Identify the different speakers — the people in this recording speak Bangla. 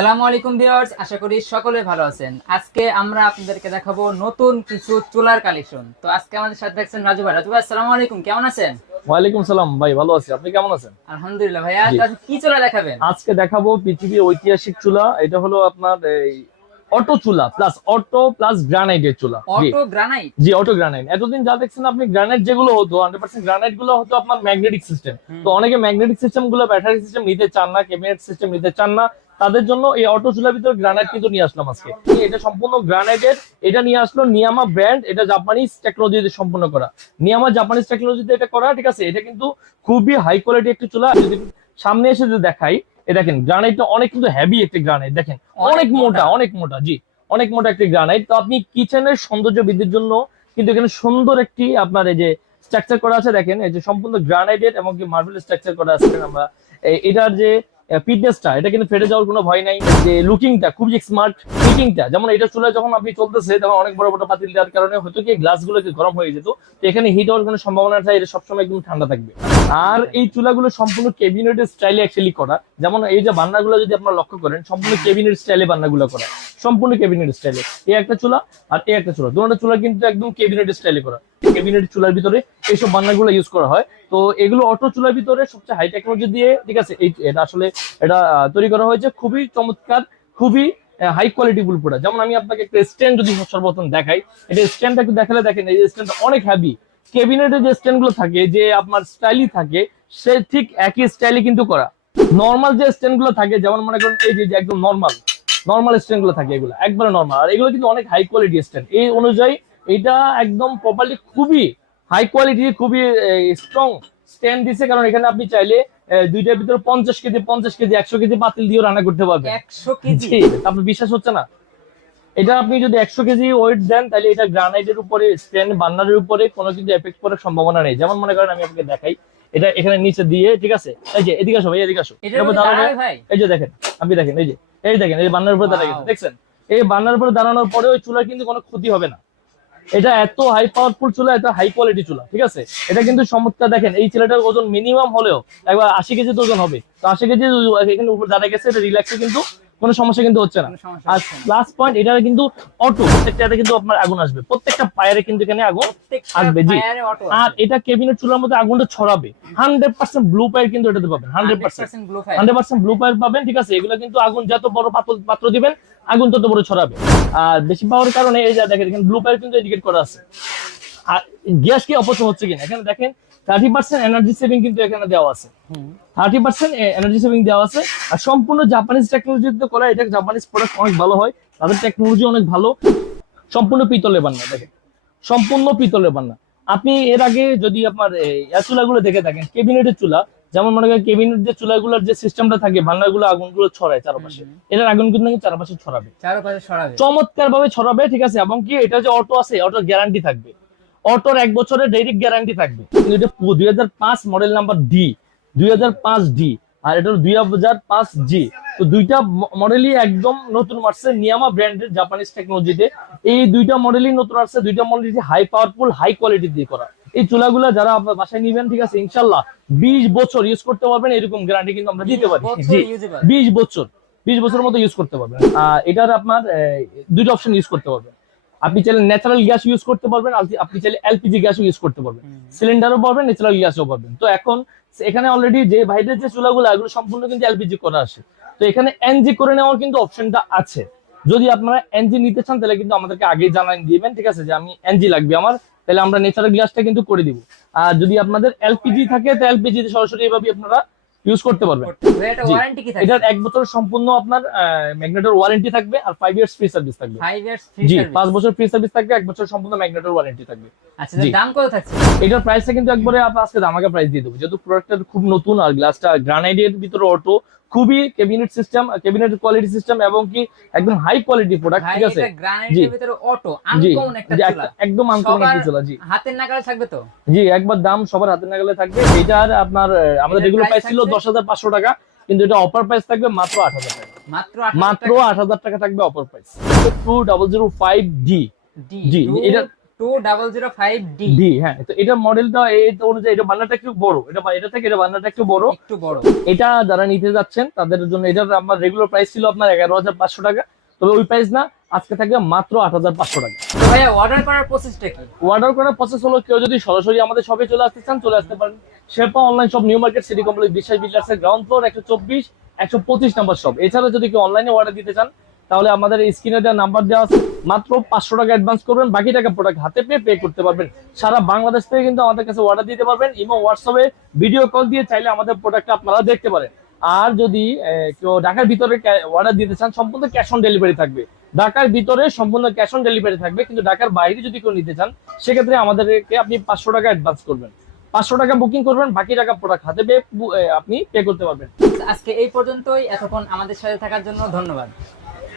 Speaker 1: আসসালামু আলাইকুম ভিউয়ার্স আশা করি সকলে ভালো আছেন। আজকে আমরা আপনাদেরকে দেখাবো নতুন কিছু চুলার কালেকশন। তো আজকে আমাদের সাথে দেখছেন রাজু ভাই। রাজু ভাই আসসালামু আলাইকুম কেমন আছেন?
Speaker 2: ওয়ালাইকুম সালাম ভাই ভালো আছি। আপনি কেমন আছেন?
Speaker 1: আলহামদুলিল্লাহ ভাইয়া
Speaker 2: জি।
Speaker 1: তো আজকে কি চুলা দেখাবেন?
Speaker 2: আজকে দেখাবো পৃথিবীর ঐতিহাসিক চুলা। এটা হলো আপনার এই অটো চুলা প্লাস অটো প্লাস গ্রানাইটের চুলা।
Speaker 1: Auto granite
Speaker 2: G auto granite এতদিন যা দেখছেন আপনি গ্রানাইট যেগুলো হতো হান্ড্রেড পার্সেন্ট গ্রানাইটগুলো হতো আপনার ম্যাগনেটিক সিস্টেম তো অনেকে ম্যাগনেটিক সিস্টেমগুলো ব্যাটারি সিস্টেম নিতে চান না ক্যাবিনেট সিস্টেম নিতে চান না। তাদের জন্য এই অটো চুলার ভিতরে গ্রানাইট কিন্তু নিয়ে আসলাম আজকে। এটা সম্পূর্ণ গ্রানাইটের এটা নিয়ে আসলো নিয়ামা ব্র্যান্ড এটা জাপানিজ টেকনোলজিতে সম্পূর্ণ করা। নিয়ামা জাপানিজ টেকনোলজিতে এটা করা ঠিক আছে? এটা কিন্তু খুবই হাই কোয়ালিটি একটা চুলা। যদি সামনে এসে যদি দেখাই এ দেখেন গ্রানাইটটা অনেক কিন্তু হেভি একটা গ্রানাইট দেখেন।
Speaker 1: অনেক
Speaker 2: মোটা। অনেক মোটা জি। অনেক মোটা একটি গ্রানাইট তো আপনি কিচেনের সৌন্দর্য বৃদ্ধির জন্য কিন্তু এখানে সুন্দর একটি আপনার এই যে স্ট্রাকচার করা আছে দেখেন। এই যে সম্পূর্ণ গ্রানাইটের এবং কি মার্বেল স্ট্রাকচার করা আছে আমরা। এটার যে ফিটনেসটা এটা কিন্তু ফেটে যাওয়ার কোনো ভয় নাই। যে লুকিংটা খুবই স্মার্ট ফিটিংটা যেমন এটা চুলা যখন আপনি চলতেছে, তখন অনেক বড় বড় পাতিল দেওয়ার কারণে হয়তো কি গ্লাসগুলো গরম হয়ে যেত। তো এখানে হিট হওয়ার কোনো সম্ভাবনা থাকে এটা সবসময় একদম ঠান্ডা থাকবে। আর এই চুলাগুলো সম্পূর্ণ কেবিনেটের স্টাইলে অ্যাকচুয়ালি করা। যেমন এই যে বান্নাগুলো যদি আপনারা লক্ষ্য করেন, সম্পূর্ণ কেবিনেট স্টাইলে বান্নাগুলো করা। সম্পূর্ণ কেবিনেট স্টাইলে। এই একটা চুলা আর এই একটা চুলা। দুটো চুলা কিন্তু একদম কেবিনেট স্টাইলে করা। কেবিনেট চুলার ভিতরে এইসব বান্নাগুলো ইউজ করা হয়। তো এগুলো অটো চুলার ভিতরে সবচেয়ে হাই টেকনোলজি দিয়ে, ঠিক আছে এটা আসলে এটা তৈরি করা হয়েছে খুবই চমৎকার, খুবই হাই কোয়ালিটি ফুল প্রোডাক্ট যেমন আমি আপনাকে একটা স্ট্যান্ড যদি সর্বপ্রথম দেখাই, এটা স্ট্যান্ডটা একটু দেখালে দেখেন, এই স্ট্যান্ডটা অনেক হ্যাভি কেবিনেটে যে স্ট্যান্ডগুলো থাকে, যে আপনার স্টাইলি থাকে, সে ঠিক একই স্টাইলে কিন্তু করা। নর্মাল যে স্ট্যান্ডগুলো থাকে, যেমন মনে করেন এই যে একদম নর্মাল নর্মাল স্ট্যান্ডগুলো থাকে এগুলো একবারে নর্মাল আর এগুলো কিন্তু অনেক হাই কোয়ালিটি স্ট্যান্ড এই অনুযায়ী এটা একদম প্রপারলি খুবই হাই কোয়ালিটি খুবই স্ট্রং স্ট্যান্ড দিছে। কারণ এখানে আপনি চাইলে দুইটার ভিতরে পঞ্চাশ কেজি পঞ্চাশ কেজি একশো কেজি পাতিল দিয়েও রান্না করতে পারবেন।
Speaker 1: একশো কেজি?
Speaker 2: আপনার বিশ্বাস হচ্ছে না? এটা আপনি যদি একশো কেজি ওয়েট দেন তাহলে এটা গ্রানাইটের উপরে স্ট্যান্ড বান্নারের উপরে কোনো কিন্তু এফেক্ট করার সম্ভাবনা নেই। যেমন মনে করেন আমি আপনাকে দেখাই এটা এখানে নিচে দিয়ে ঠিক আছে? এই যে এদিকে আসো ভাই এদিকে আসো। এই যে দেখেন আপনি দেখেন এই যে। এই দেখেন এই বান্নার উপরে দাঁড়িয়ে গেছে. দেখছেন? এই বান্নার উপরে দাঁড়ানোর পরে ওই চুলার কিন্তু কোনো ক্ষতি হবে না। এটা এত হাই পাওয়ারফুল চুলা এত হাই কোয়ালিটি চুলা ঠিক আছে? এটা কিন্তু চমৎকার দেখেন এই ছেলেটার ওজন মিনিমাম হলেও একবার আশি কেজি ওজন হবে। তো আশি কেজি এখানে উপর দাঁড়িয়ে গেছে এটা রিল্যাক্সে কিন্তু কোনো সমস্যা কিন্তু হচ্ছে না। আর। প্লাস পয়েন্ট এটা কিন্তু অটো প্রত্যেকটাতে কিন্তু আপনার আগুন আসবে। প্রত্যেকটা পায়ারে কিন্তু এখানে আগুন আসবে, জি। আর এটা কেবিনেট চুলার মধ্যে আগুনটা ছড়াবে। হান্ড্রেড পার্সেন্ট ব্লু পায়ার কিন্তু এটাতে পাবেন hundred percent
Speaker 1: 100% blue fire
Speaker 2: hundred percent blue fire পাবেন ঠিক আছে? এগুলো কিন্তু আগুন যত বড় পাত্র পাত্র দিবেন আগুন তত বড় ছড়াবে। আর বেশি পাওয়ার কারণে এই যে দেখেন ব্লু পায়ার কিন্তু ইন্ডিকেট করা আছে। আর গ্যাস কি অপচয় হচ্ছে কিনা? এখানে দেখেন থার্টি পার্সেন্ট এনার্জি সেভিং কিন্তু এখানে দেওয়া আছে। থার্টি পার্সেন্ট এনার্জি সেভিং দেওয়া আছে। আর সম্পূর্ণ জাপানিজ টেকনোলজিতে করা এটা জাপানিজ প্রোডাক্ট অনেক ভালো হয়। তাদের টেকনোলজি অনেক ভালো। সম্পূর্ণ পিতলের বান্না দেখেন। সম্পূর্ণ পিতলের বান্না। আপনি এর আগে যদি আপনার চুলাগুলো দেখে থাকেন কেবিনেটের চুলা যেমন মনে করেন কেবিনেট যে চুলাগুলোর যে সিস্টেমটা থাকে বান্নাগুলো আগুনগুলো ছড়ায় চারপাশে। এটার আগুন কিন্তু চারপাশে ছড়াবে।
Speaker 1: চারপাশে সরাবে
Speaker 2: চমৎকার ভাবে ছড়াবে ঠিক আছে? এবং কি এটা যে অটো আছে অটোর গ্যারান্টি থাকবে। অটোর এক বছরের ডাইরেক্ট গ্যারান্টি থাকবে। কিন্তু এটা দুই হাজার পাঁচ মডেল নাম্বার ডি দুই হাজার পাঁচ ডি আর এটা দুই হাজার পাঁচ জি তো দুইটা মডেলই একদম নতুন আসছে নিয়ামা ব্র্যান্ডের জাপানিজ টেকনোলজিতে এই দুইটা মডেলই নতুন আসছে দুইটা মডেলই হাই পাওয়ারফুল হাই কোয়ালিটি দিয়ে করা। এই চুলাগুলো যারা আপনার বাসায় নিবেন ঠিক আছে ইনশাল্লাহ বিশ বছর ইউজ করতে পারবেন এরকম গ্যারান্টি কিন্তু আমরা দিতে পারি। জি বিশ বছর বিশ বছরের মতো ইউজ করতে পারবেন। এটার আপনার দুইটা অপশন ইউজ করতে পারবেন। আপনি চাইলে ন্যাচারাল গ্যাস ইউজ করতে পারবেন আপনি চাইলে এলপিজি গ্যাসও ইউজ করতে পারবেন। সিলিন্ডারও পারবেন ন্যাচারাল গ্যাসও পারবেন তো এখন এখানে অলরেডি যে ভাইদের যে চুলাগুলো এগুলো সম্পূর্ণ কিন্তু এলপিজি করা আসে তো এখানে এনজি করে নেওয়ার কিন্তু অপশনটা আছে। যদি আপনারা এনজি নিতে চান তাহলে কিন্তু আমাদেরকে আগে জানাই দিবেন ঠিক আছে? যে আমি এনজি লাগবে আমার তাহলে আমরা ন্যাচারাল গ্যাসটা কিন্তু করে দিব। আর যদি আপনাদের এলপিজি থাকে তো এলপিজি সরাসরি এভাবে আপনারা ইউজ করতে পারবেন। এটার এক বছর সম্পূর্ণ আপনার ম্যাগনেটের ওয়ারেন্টি থাকবে আর ফাইভ ইয়ার্স ফ্রি সার্ভিস থাকবে।
Speaker 1: 5 ইয়ার্স ফ্রি
Speaker 2: জি পাঁচ বছর ফ্রি সার্ভিস থাকবে এক বছর সম্পূর্ণ ম্যাগনেটের ওয়ারেন্টি থাকবে।
Speaker 1: আচ্ছা দাম কত থাকছে?
Speaker 2: এটার প্রাইসটা কিন্তু একবারে আজকে দামাকা প্রাইস দিয়ে দেবো। যেহেতু প্রোডাক্টটা খুব নতুন আর গ্লাসটা গ্রানাইডের ভিতরে অটো খুবই cabinet system cabinet quality system এবং কি একদম হাই কোয়ালিটি প্রোডাক্ট ঠিক আছে?
Speaker 1: গ্রানাইটের
Speaker 2: জি।
Speaker 1: ভিতরে অটো
Speaker 2: জি।
Speaker 1: আনকমন একটা চুলা।
Speaker 2: একদম আনকমন একটা চুলা জি।
Speaker 1: হাতের নাগালে থাকবে তো?
Speaker 2: জি একবার দাম সবার হাতে নাগালে থাকবে। এটার আপনার আমাদের রেগুলার প্রাইস ছিল
Speaker 1: থাকছে?
Speaker 2: দশ হাজার পাঁচশো টাকা কিন্তু এটা অফার প্রাইস থাকবে মাত্র আট হাজার টাকা।
Speaker 1: মাত্র 8000
Speaker 2: মাত্র
Speaker 1: টাকা।
Speaker 2: আট হাজার টাকা থাকবে offer price two double zero five D
Speaker 1: D
Speaker 2: G এটা
Speaker 1: two double zero five D
Speaker 2: D হ্যাঁ। তো এটা মডেলটা এই অনুযায়ী এটা বান্নাটা একটু বড়। এটা এটা থেকে এটা বান্নাটা একটু বড়।
Speaker 1: একটু বড়।
Speaker 2: এটা যারা নিতে যাচ্ছেন তাদের জন্য এটার আমার রেগুলার প্রাইস ছিল আপনার এগারো হাজার পাঁচশো টাকা। তবে ওই প্রাইস না আজকে থাকবে মাত্র আট হাজার পাঁচশো টাকা।
Speaker 1: ভাইয়া অর্ডার করার প্রসেসটা কি?
Speaker 2: অর্ডার করার প্রসেস হলো কেউ যদি সরাসরি আমাদের শপে চলে আসতে চান চলে আসতে পারেন। Online shop new market city complex বিশ্বাস বিল্ডার্সের গ্রাউন্ড ফ্লোর একশো চব্বিশ একশো পঁচিশ নাম্বার শপ এছাড়া যদি কেউ অনলাইনে অর্ডার দিতে চান তাহলে আমাদের স্ক্রিনে দেওয়া নাম্বার দেওয়া আছে। মাত্র পাঁচশো টাকা অ্যাডভান্স করবেন, বাকি টাকা প্রোডাক্ট হাতে পেয়ে পে করতে পারবেন। সারা বাংলাদেশ থেকে কিন্তু আমাদের কাছে অর্ডার দিতে পারবেন। এবং হোয়াটসঅ্যাপে ভিডিও কল দিয়ে চাইলে আমাদের প্রোডাক্টটা আপনারা দেখতে পারেন। আর যদি কেউ ঢাকার ভিতরে অর্ডার দিতে চান, সম্পূর্ণ ক্যাশ অন ডেলিভারি থাকবে। ঢাকার ভিতরে সম্পূর্ণ ক্যাশ অন ডেলিভারি থাকবে, কিন্তু ঢাকার বাইরে যদি কেউ নিতে চান, সেক্ষেত্রে আমাদেরকে আপনি পাঁচশো টাকা অ্যাডভান্স করবেন। পাঁচশো টাকা বুকিং করবেন, বাকি টাকা প্রোডাক্ট হাতে পেয়ে আপনি পে করতে পারবেন।
Speaker 1: আজকে এই পর্যন্তই। এতক্ষণ আমাদের সাথে থাকার জন্য ধন্যবাদ।